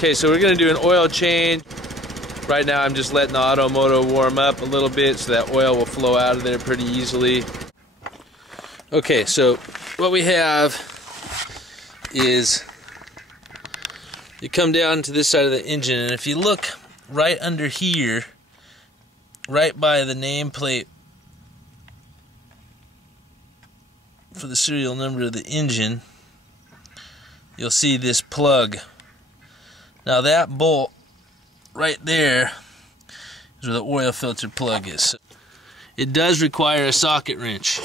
Okay, so we're gonna do an oil change. Right now I'm just letting the Auto Moto warm up a little bit so that oil will flow out of there pretty easily. Okay, so what we have is, you come down to this side of the engine, and if you look right under here, right by the nameplate for the serial number of the engine, you'll see this plug. Now that bolt right there is where the oil filter plug is. It does require a socket wrench.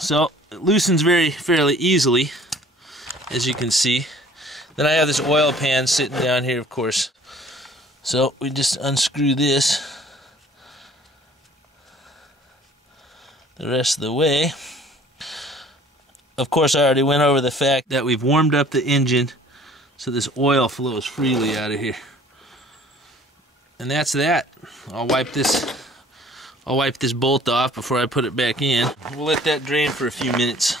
So it loosens fairly easily, as you can see. Then I have this oil pan sitting down here, of course. So we just unscrew this the rest of the way. Of course, I already went over the fact that we've warmed up the engine so this oil flows freely out of here. And that's that. I'll wipe this bolt off before I put it back in. We'll let that drain for a few minutes.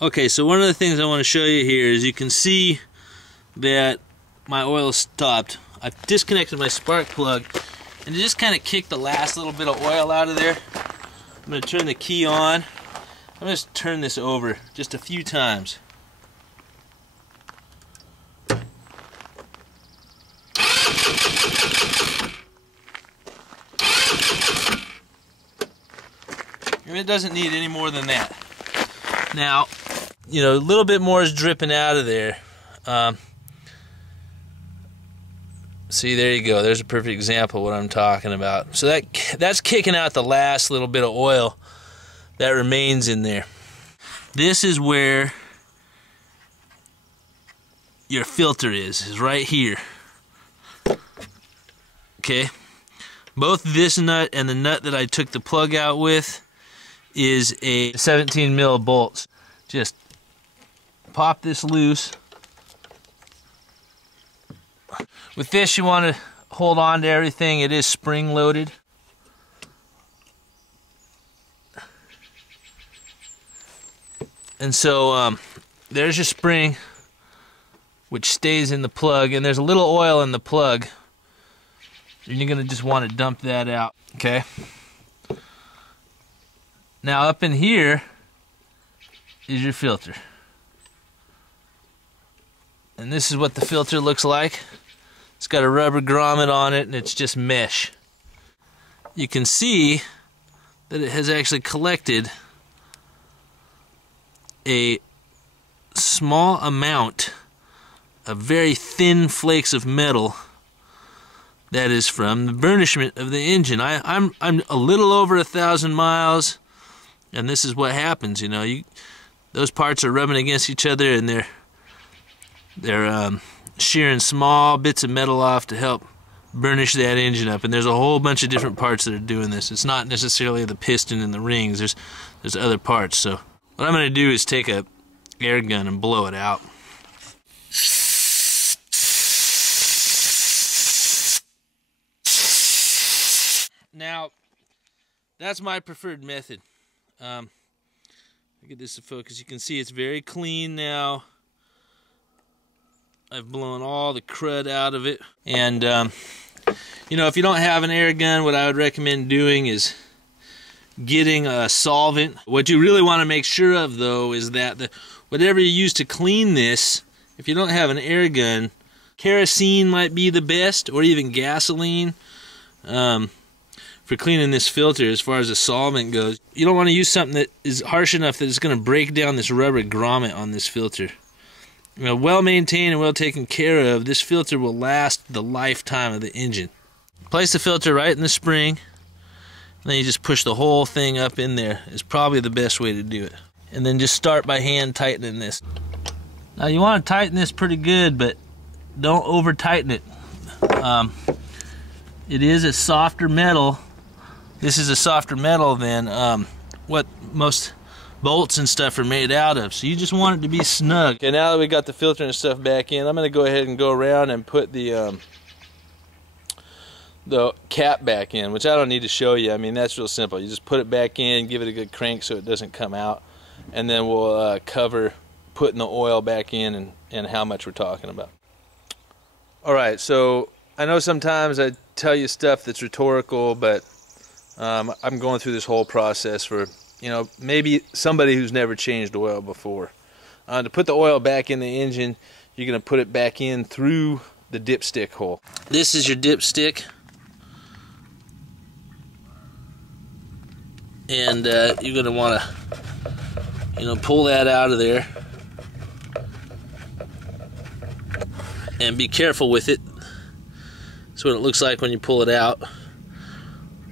Okay, so one of the things I want to show you here is you can see that my oil stopped. I've disconnected my spark plug and it just kind of kicked the last little bit of oil out of there. I'm going to turn the key on. I'm going to turn this over just a few times. And it doesn't need any more than that. Now, you know, a little bit more is dripping out of there. See, there you go. There's a perfect example of what I'm talking about. So that's kicking out the last little bit of oil that remains in there. This is where your filter is right here. Okay? Both this nut and the nut that I took the plug out with is a 17 mil bolts. Just pop this loose. With this, you want to hold on to everything. It is spring loaded. And so there's your spring, which stays in the plug, and there's a little oil in the plug, and you're gonna just want to dump that out. Okay. Now up in here is your filter. And this is what the filter looks like. It's got a rubber grommet on it and it's just mesh. You can see that it has actually collected a small amount of very thin flakes of metal that is from the burnishment of the engine. I'm a little over 1,000 miles. And this is what happens, you know. Those parts are rubbing against each other, and they're shearing small bits of metal off to help burnish that engine up. And there's a whole bunch of different parts that are doing this. It's not necessarily the piston and the rings. There's other parts. So what I'm going to do is take a air gun and blow it out. Now, that's my preferred method. Get this to focus. You can see it's very clean now. I've blown all the crud out of it. And, you know, if you don't have an air gun, what I would recommend doing is getting a solvent. What you really want to make sure of, though, is that whatever you use to clean this, if you don't have an air gun, kerosene might be the best, or even gasoline. For cleaning this filter, as far as the solvent goes. You don't want to use something that is harsh enough that it's going to break down this rubber grommet on this filter. You know, well maintained and well taken care of, this filter will last the lifetime of the engine. Place the filter right in the spring, and then you just push the whole thing up in there. Is probably the best way to do it. And then just start by hand tightening this. Now you want to tighten this pretty good, but don't over tighten it. It is a softer metal. This is a softer metal than what most bolts and stuff are made out of. So you just want it to be snug. Okay, now that we got the filter and stuff back in, I'm going to go ahead and go around and put the cap back in, which I don't need to show you. I mean, that's real simple. You just put it back in, give it a good crank so it doesn't come out. and then we'll cover putting the oil back in and how much we're talking about. Alright, so I know sometimes I tell you stuff that's rhetorical, but I'm going through this whole process for, you know, maybe somebody who's never changed oil before. To put the oil back in the engine, you're going to put it back in through the dipstick hole. This is your dipstick, and you're going to want to, you know, pull that out of there and be careful with it. That's what it looks like when you pull it out.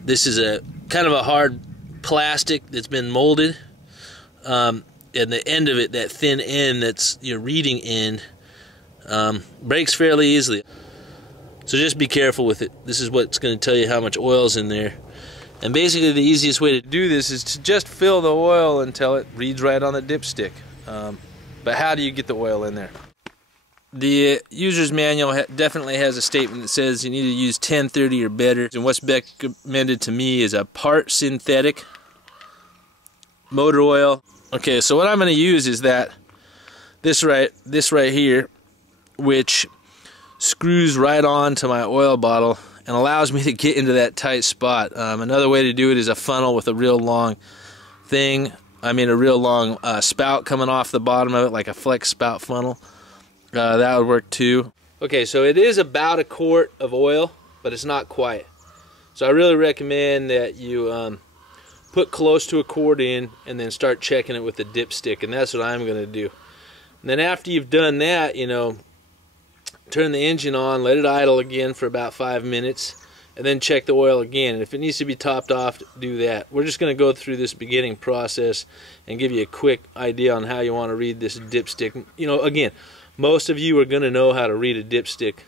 This is a kind of a hard plastic that's been molded, and the end of it, that thin end that's your reading end, breaks fairly easily. So just be careful with it. This is what's going to tell you how much oil's in there. And basically the easiest way to do this is to just fill the oil until it reads right on the dipstick. But how do you get the oil in there? The user's manual definitely has a statement that says you need to use 1030 or better. And what's recommended to me is a part synthetic motor oil. Okay, so what I'm going to use is this right here, which screws right on to my oil bottle and allows me to get into that tight spot. Another way to do it is a funnel with a real long thing. I mean a real long spout coming off the bottom of it, like a flex spout funnel. That would work too. Okay, so it is about a quart of oil, but it's not quite. So I really recommend that you put close to a quart in and then start checking it with the dipstick, and that's what I'm going to do. And then after you've done that, you know, turn the engine on, let it idle again for about 5 minutes, and then check the oil again. And if it needs to be topped off, do that. We're just going to go through this beginning process and give you a quick idea on how you want to read this dipstick. You know, again, most of you are going to know how to read a dipstick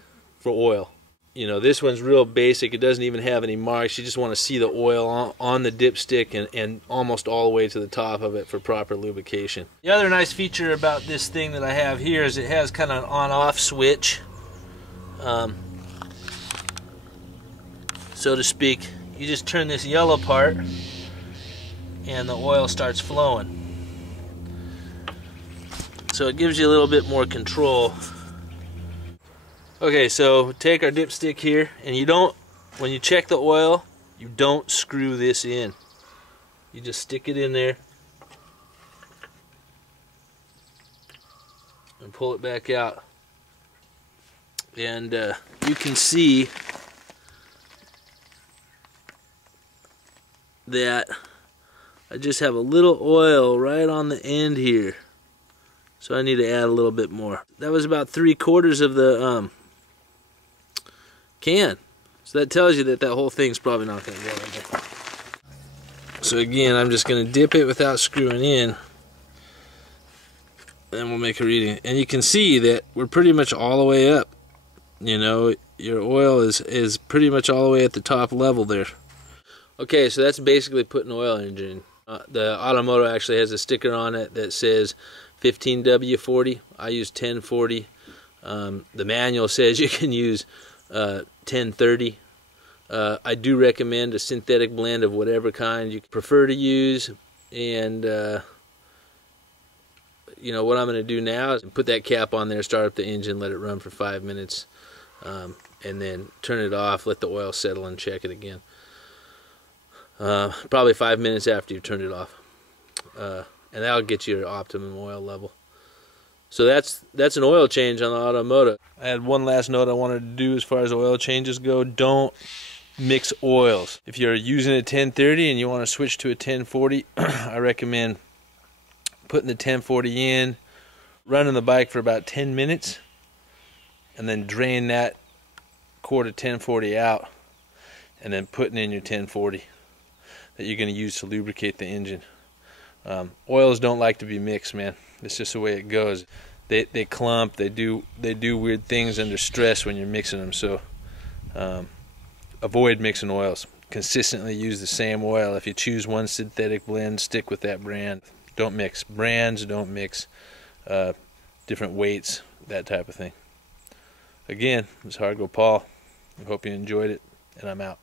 for oil. You know, this one's real basic. It doesn't even have any marks. You just want to see the oil on the dipstick and almost all the way to the top of it for proper lubrication. The other nice feature about this thing that I have here is it has kind of an on-off switch, so to speak. You just turn this yellow part and the oil starts flowing. So it gives you a little bit more control. Okay, so take our dipstick here, and you don't, when you check the oil, you don't screw this in. You just stick it in there and pull it back out. And you can see that I just have a little oil right on the end here. So I need to add a little bit more. That was about 3/4 of the can. So that tells you that that whole thing's probably not going to go in there. So again, I'm just going to dip it without screwing in, and we'll make a reading. And you can see that we're pretty much all the way up. You know, your oil is pretty much all the way at the top level there. Okay, so that's basically putting oil in the engine. The Auto Moto actually has a sticker on it that says 15W40. I use 1040. The manual says you can use 1030. I do recommend a synthetic blend of whatever kind you prefer to use. And you know what I'm going to do now is put that cap on there, start up the engine, let it run for 5 minutes, and then turn it off, let the oil settle, and check it again. Probably 5 minutes after you've turned it off, and that'll get you your optimum oil level. So that's an oil change on the Auto Moto. I had one last note I wanted to do as far as oil changes go. Don't mix oils. If you're using a 1030 and you want to switch to a 1040, I recommend putting the 1040 in, running the bike for about 10 minutes, and then drain that quart of 1040 out, and then putting in your 1040 that you're going to use to lubricate the engine. Oils don't like to be mixed, man. It's just the way it goes. They clump. They do weird things under stress when you're mixing them. So avoid mixing oils. Consistently use the same oil. If you choose one synthetic blend, stick with that brand. Don't mix brands. Don't mix different weights. That type of thing. Again, it's Hardgo Paul. I hope you enjoyed it, and I'm out.